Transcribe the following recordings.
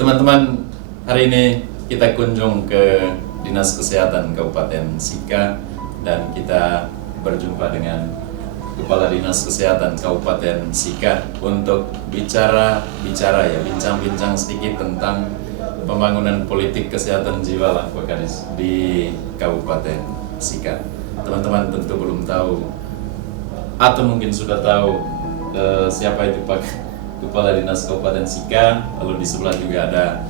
Teman-teman, hari ini kita kunjung ke Dinas Kesehatan Kabupaten Sika dan kita berjumpa dengan Kepala Dinas Kesehatan Kabupaten Sika untuk bincang-bincang sedikit tentang pembangunan politik kesehatan jiwa lah Pak Kadis di Kabupaten Sika. Teman-teman tentu belum tahu atau mungkin sudah tahu siapa itu Pak Kepala Dinas Kabupaten Sika, lalu di sebelah juga ada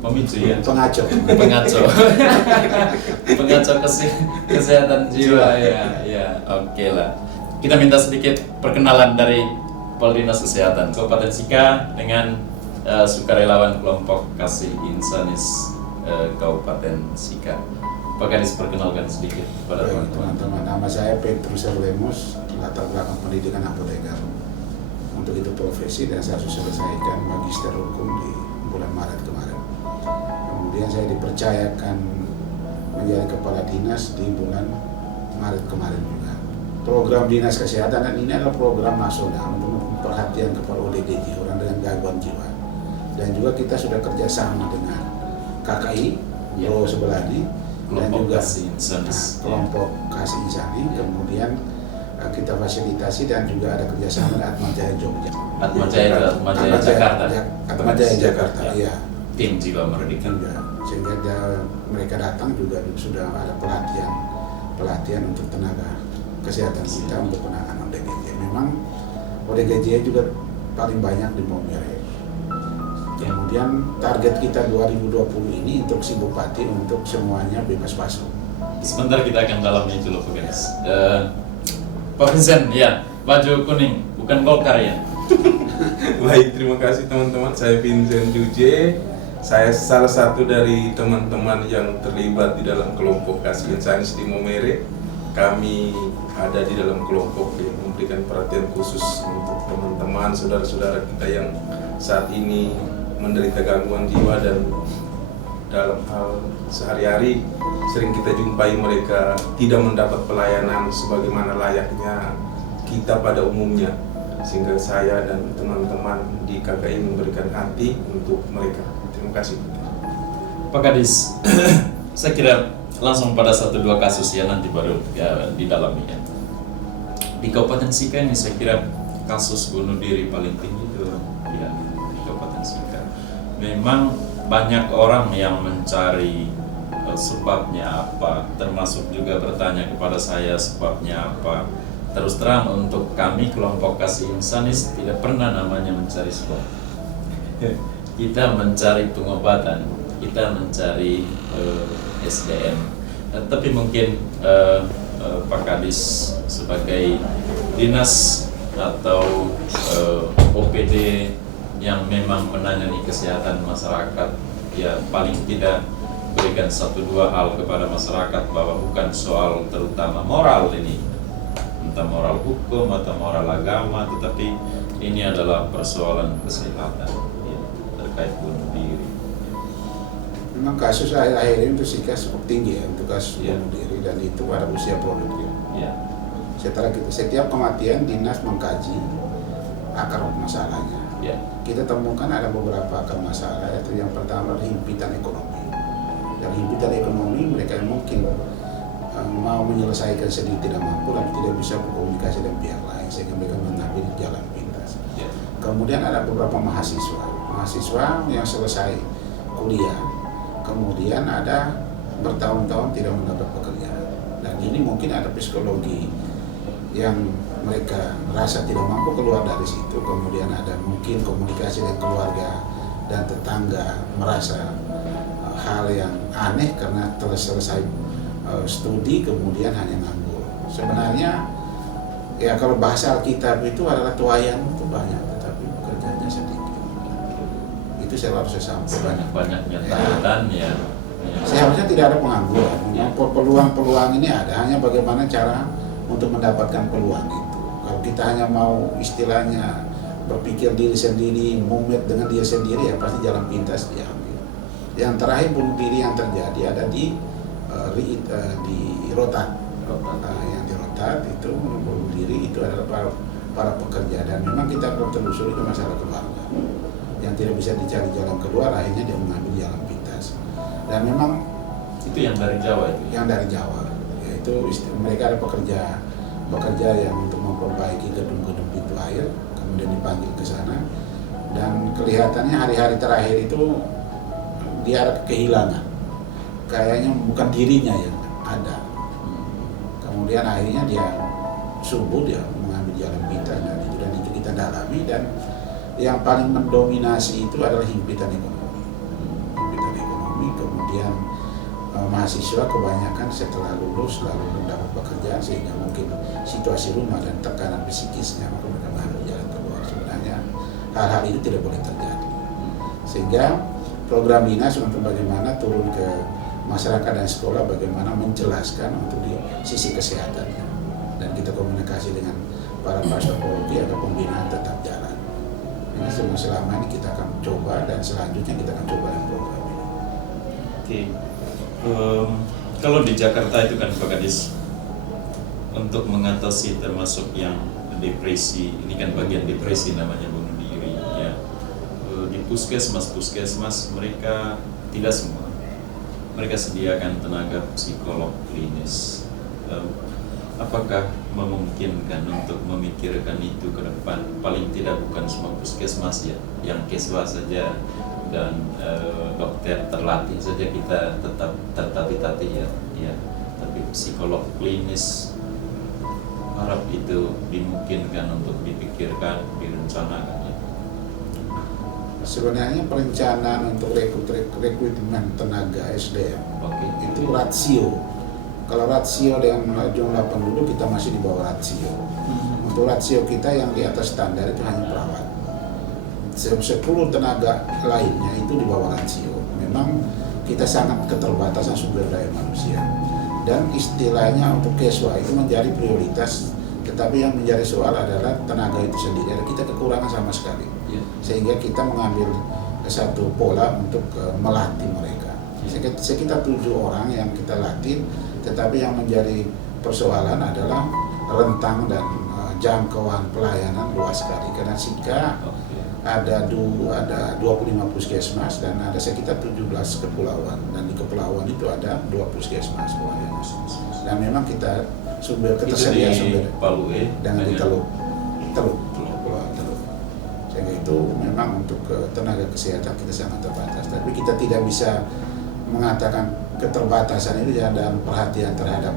pemicu ya, pengaco kesehatan jiwa ya, oke lah. Kita minta sedikit perkenalan dari Kepala Dinas Kesehatan Kabupaten Sika dengan sukarelawan kelompok Kasih Insanis Kabupaten Sika. Pak Kadis, perkenalkan sedikit kepada teman-teman. Nama saya Petrus Lemus, latar belakang pendidikan apoteker. Untuk itu profesi dan saya sudah selesaikan magister hukum di bulan Maret kemarin. Kemudian saya dipercayakan menjadi kepala dinas di bulan Maret kemarin juga. Program Dinas Kesehatan ini adalah program nasional untuk perhatian kepada ODGJ, orang dengan gangguan jiwa. Dan juga kita sudah kerjasama dengan KKI, Pro Sebeladi, dan juga kelompok Kasih Insani. Kemudian kita fasilitasi dan juga ada kerjasama dengan Atmajaya Jogja. Atmajaya Jakarta. Atmajaya Jakarta, iya. Tim Jiwa Merdeka. Sehingga mereka datang juga sudah ada pelatihan untuk tenaga kesehatan kita untuk penanganan ODGJ. Memang ODGJ juga paling banyak di Maumere. Kemudian target kita 2020 ini untuk si bupati untuk semuanya bebas pasok. Sebentar kita akan dalami dulu Pak Kadis. Pak Vincent, ya, baju kuning, bukan Golkar ya? Baik, terima kasih teman-teman. Saya Vincent Juje. Saya salah satu dari teman-teman yang terlibat di dalam kelompok Kasih Insanis di Maumere. Kami ada di dalam kelompok yang memberikan perhatian khusus untuk teman-teman, saudara-saudara kita yang saat ini menderita gangguan jiwa dan dalam hal sehari-hari sering kita jumpai mereka tidak mendapat pelayanan sebagaimana layaknya kita pada umumnya, sehingga saya dan teman-teman di KKI memberikan hati untuk mereka. Terima kasih. Pak Kadis, saya kira langsung pada 1-2 kasus ya, nanti baru ya, didalami ya. Di Kabupaten Sika ini saya kira kasus bunuh diri paling tinggi itu ya di Kabupaten Sika. Memang banyak orang yang mencari sebabnya apa, termasuk juga bertanya kepada saya sebabnya apa. Terus terang untuk kami kelompok Kasih Insanis tidak pernah namanya mencari sebab. Kita mencari pengobatan, kita mencari SDM. Tapi mungkin Pak Kadis sebagai dinas atau OPD yang memang menangani kesehatan masyarakat, ya paling tidak berikan 1-2 hal kepada masyarakat bahwa bukan soal terutama moral ini, entah moral hukum atau moral agama, tetapi ini adalah persoalan kesehatan ya, terkait bunuh diri. Memang kasus akhir-akhir ini untuk Sika cukup tinggi ya, untuk kasus bunuh diri, dan itu pada usia produktif. Ya. Setiap kematian dinas mengkaji akar masalahnya. Ya. Kita temukan ada beberapa akar masalah, yaitu yang pertama himpitan ekonomi. Dari himpitan ekonomi mereka yang mungkin mau menyelesaikan sendiri tidak mampu dan tidak bisa berkomunikasi dengan pihak lain, sehingga mereka mengambil jalan pintas. Ya. Kemudian ada beberapa mahasiswa yang selesai kuliah, kemudian ada bertahun-tahun tidak mendapat pekerjaan, dan ini mungkin ada psikologi yang mereka merasa tidak mampu keluar dari situ. Kemudian ada mungkin komunikasi dengan keluarga dan tetangga merasa hal yang aneh karena telah selesai studi kemudian hanya nganggur. Sebenarnya ya kalau bahasa Alkitab itu adalah tuayan itu banyak tetapi pekerjaannya sedikit. Itu saya harus sampaikan. Banyak-banyaknya tautan ya. Seharusnya tidak ada pengangguran. Peluang-peluang ini ada, hanya bagaimana cara untuk mendapatkan peluang itu. Kalau kita hanya mau istilahnya berpikir diri sendiri, mumet dengan dia sendiri, ya pasti jalan pintas diambil. Yang terakhir bunuh diri yang terjadi ada di Rotat. Yang di Rotat itu bunuh diri itu adalah para pekerja, dan memang kita perlu telusuri ke masalah keluarga. yang tidak bisa dicari jalan keluar, akhirnya dia mengambil jalan pintas. Dan memang Itu yang dari Jawa itu. yang dari Jawa, yaitu mereka ada bekerja yang untuk memperbaiki gedung-gedung pintu air, kemudian dipanggil ke sana, dan kelihatannya hari-hari terakhir itu dia ada kehilangan, kayaknya bukan dirinya yang ada. Kemudian akhirnya dia subuh dia mengambil jalan pintas, dan itu kita dalami, dan yang paling mendominasi itu adalah himpitan ekonomi. Himpitan ekonomi, kemudian mahasiswa kebanyakan setelah lulus lalu mendapat pekerjaan sehingga mungkin situasi rumah dan tekanan psikisnya maka mereka mengambil jalan keluar. Sebenarnya hal-hal itu tidak boleh terjadi. Sehingga program dinas untuk bagaimana turun ke masyarakat dan sekolah, bagaimana menjelaskan untuk di sisi kesehatannya, dan kita komunikasi dengan para psikologi agar pembinaan tetap jalan. Ini selama ini kita akan coba, dan selanjutnya kita akan coba dengan program ini. Oke. Kalau di Jakarta itu kan Pak Kadis, untuk mengatasi termasuk yang depresi, ini kan bagian depresi namanya bunuh diri ya. Di puskesmas mereka tidak semua. Mereka sediakan tenaga psikolog klinis. Apakah memungkinkan untuk memikirkan itu ke depan? Paling tidak bukan semua puskesmas ya, yang keswa saja dan dokter terlatih saja kita tetap tertatih-tatih ya. Tapi psikolog klinis harap itu dimungkinkan untuk dipikirkan, direncanakan ya. Sebenarnya perencanaan untuk rekrutmen tenaga SDM Oke. itu rasio. Kalau rasio dengan jumlah penduduk kita masih di bawah rasio. Untuk rasio kita yang di atas standar itu hanya perawat. 10 tenaga lainnya itu di bawah rasio. Memang kita sangat keterbatasan sumber daya manusia. Dan istilahnya untuk keswa itu menjadi prioritas, tetapi yang menjadi soal adalah tenaga itu sendiri. Ada kita kekurangan sama sekali. Sehingga kita mengambil satu pola untuk melatih mereka. Sekitar 7 orang yang kita latih, tetapi yang menjadi persoalan adalah rentang dan jangkauan pelayanan luas sekali. Karena SIKA ada 25 puskesmas dan ada sekitar 17 kepulauan, dan di kepulauan itu ada 2 puskesmas. Dan memang kita sumber ketersediaan sumber Palue dengan di Teluk. Sehingga itu memang untuk tenaga kesehatan kita sangat terbatas. Tapi kita tidak bisa mengatakan keterbatasan itu dan perhatian terhadap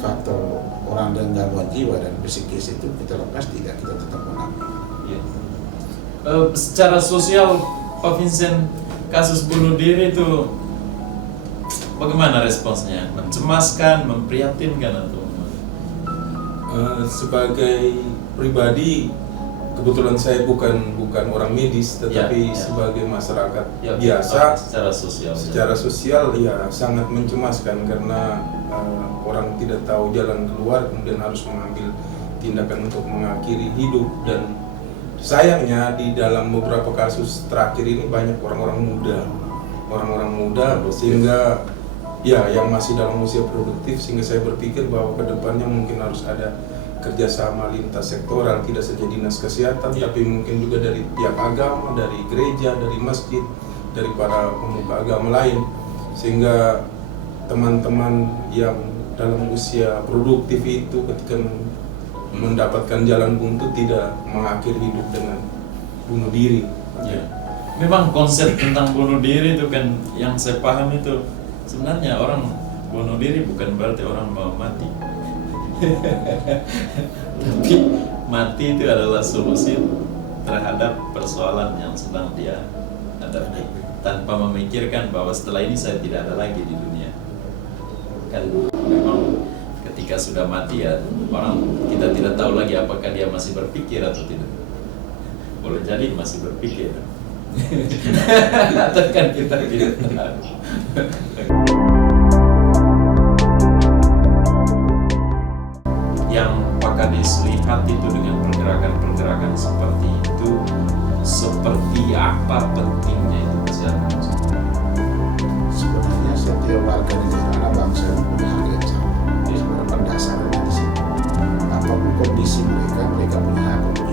faktor orang dengan gangguan jiwa dan psikis itu kita lepas, tidak, kita tetap menangani. Ya. Secara sosial Pak Vincent, kasus bunuh diri itu bagaimana responsnya? Mencemaskan, memprihatinkan atau? Sebagai pribadi, kebetulan saya bukan orang medis, tetapi sebagai masyarakat biasa, secara sosial ya sangat mencemaskan karena orang tidak tahu jalan keluar, kemudian harus mengambil tindakan untuk mengakhiri hidup. Dan sayangnya di dalam beberapa kasus terakhir ini banyak orang-orang muda sehingga ya yang masih dalam usia produktif, sehingga saya berpikir bahwa kedepannya mungkin harus ada kerjasama lintas sektoral, tidak saja dinas kesehatan, tapi mungkin juga dari pihak agama, dari gereja, dari masjid, dari para pemuka agama lain, sehingga teman-teman yang dalam usia produktif itu ketika mendapatkan jalan buntu tidak mengakhiri hidup dengan bunuh diri. Ya. Memang konsep tentang bunuh diri itu kan yang saya paham itu sebenarnya orang bunuh diri bukan berarti orang mau mati. Tapi mati itu adalah solusi terhadap persoalan yang sedang dia hadapi, tanpa memikirkan bahwa setelah ini saya tidak ada lagi di dunia. Kan memang ketika sudah mati ya orang, kita tidak tahu lagi apakah dia masih berpikir atau tidak. Boleh jadi masih berpikir. Atau kan kita tidak tahu. Yang Pak Kadis lihat itu dengan pergerakan-pergerakan seperti itu, seperti apa pentingnya itu kesehatan? Sebenarnya setiap warga negara anak bangsa punya hak yang sama. Sebenarnya pada dasarnya di sini, apapun kondisi mereka punya hak untuk